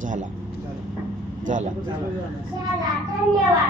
झाला. झाला. धन्यवाद.